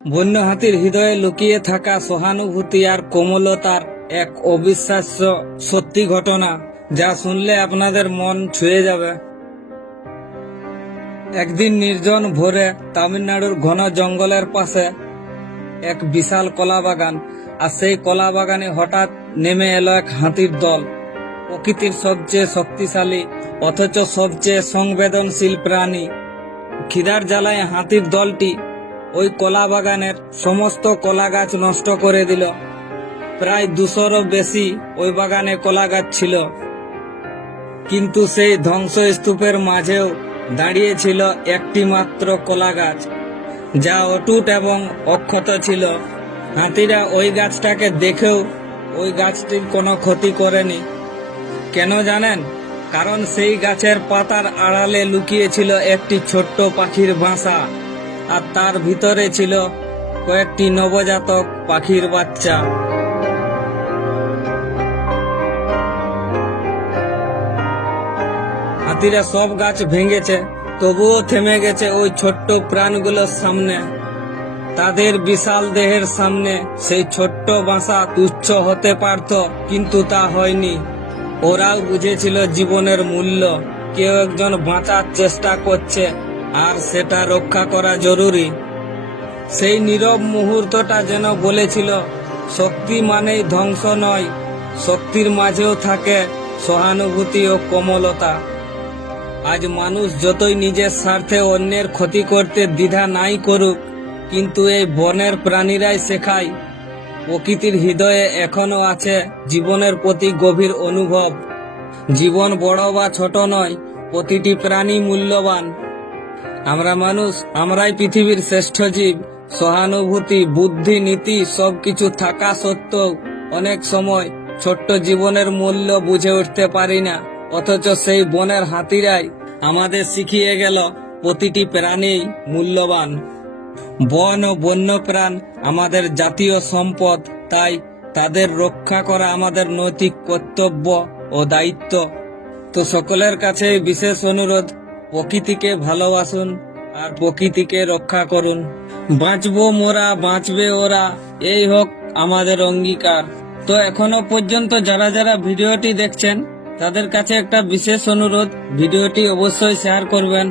বন্য হাতির হৃদয়ে লুকিয়ে থাকা সহানুভূতি আর কোমলতার এক অবিশ্বাস্য সত্যি ঘটনা, যা শুনলে আপনাদের মন ছুঁয়ে যাবে। একদিন নির্জন ভোরে তামিলনাড়ুর ঘন জঙ্গলের পাশে এক বিশাল কলা বাগান, আর সেই কলা বাগানে হঠাৎ নেমে এলো এক হাতির দল। প্রকৃতির সবচেয়ে শক্তিশালী অথচ সবচেয়ে সংবেদনশীল প্রাণী। খিদার জ্বালায় হাতির দলটি ওই কলা বাগানের সমস্ত কলা গাছ নষ্ট করে দিল। প্রায় 200-রও বেশি ওই বাগানে কলা গাছ ছিল, কিন্তু সেই ধ্বংসস্তূপের মাঝেও দাঁড়িয়েছিল একটি মাত্র কলা গাছ, যা অটুট এবং অক্ষত ছিল। হাতিরা ওই গাছটাকে দেখেও ওই গাছটির কোনো ক্ষতি করেনি। কেন জানেন? কারণ সেই গাছের পাতার আড়ালে লুকিয়েছিল একটি ছোট্ট পাখির বাসা, আর তার ভিতরে ছিল কয়েকটি নবজাতক পাখির বাচ্চা। হাতিরা সব গাছ ভেঙেছে, তবুও থেমে গেছে ওই ছোট্ট প্রাণগুলোর সামনে। তাদের বিশাল দেহের সামনে সেই ছোট্ট বাসা তুচ্ছ হতে পারত, কিন্তু তা হয়নি। ওরাও বুঝেছিল জীবনের মূল্য। কেউ একজন বাঁচার চেষ্টা করছে, আর সেটা রক্ষা করা জরুরি। সেই নীরব মুহূর্তটা যেন বলেছিল, শক্তি মানেই ধ্বংস নয়, শক্তির মাঝেও থাকে সহানুভূতি ও কোমলতা। আজ মানুষ যতই নিজের স্বার্থে অন্যের ক্ষতি করতে দ্বিধা নাই করুক, কিন্তু এই বনের প্রাণীরাই শেখায় প্রকৃতির হৃদয়ে এখনো আছে জীবনের প্রতি গভীর অনুভব। জীবন বড় বা ছোট নয়, প্রতিটি প্রাণী মূল্যবান। আমরা মানুষ, আমরাই পৃথিবীর শ্রেষ্ঠ জীব। সহানুভূতি, বুদ্ধি, নীতি সবকিছু থাকা সত্ত্বেও অনেক সময় ছোট্ট জীবনের মূল্য বুঝে উঠতে পারি না। অথচ সেই বনের হাতিরাই আমাদের শিখিয়ে গেল প্রতিটি প্রাণী মূল্যবান। বন ও বন্যপ্রাণ আমাদের জাতীয় সম্পদ, তাই তাদের রক্ষা করা আমাদের নৈতিক কর্তব্য ও দায়িত্ব। তো সকলের কাছে বিশেষ অনুরোধ, প্রকৃতিকে ভালোবাসুন আর প্রকৃতিকে রক্ষা করুন। বাঁচবো মোরা, বাঁচবে ওরা, এই হোক আমাদের অঙ্গীকার। তো এখনো পর্যন্ত যারা যারা ভিডিওটি দেখছেন, তাদের কাছে একটা বিশেষ অনুরোধ, ভিডিওটি অবশ্যই শেয়ার করবেন।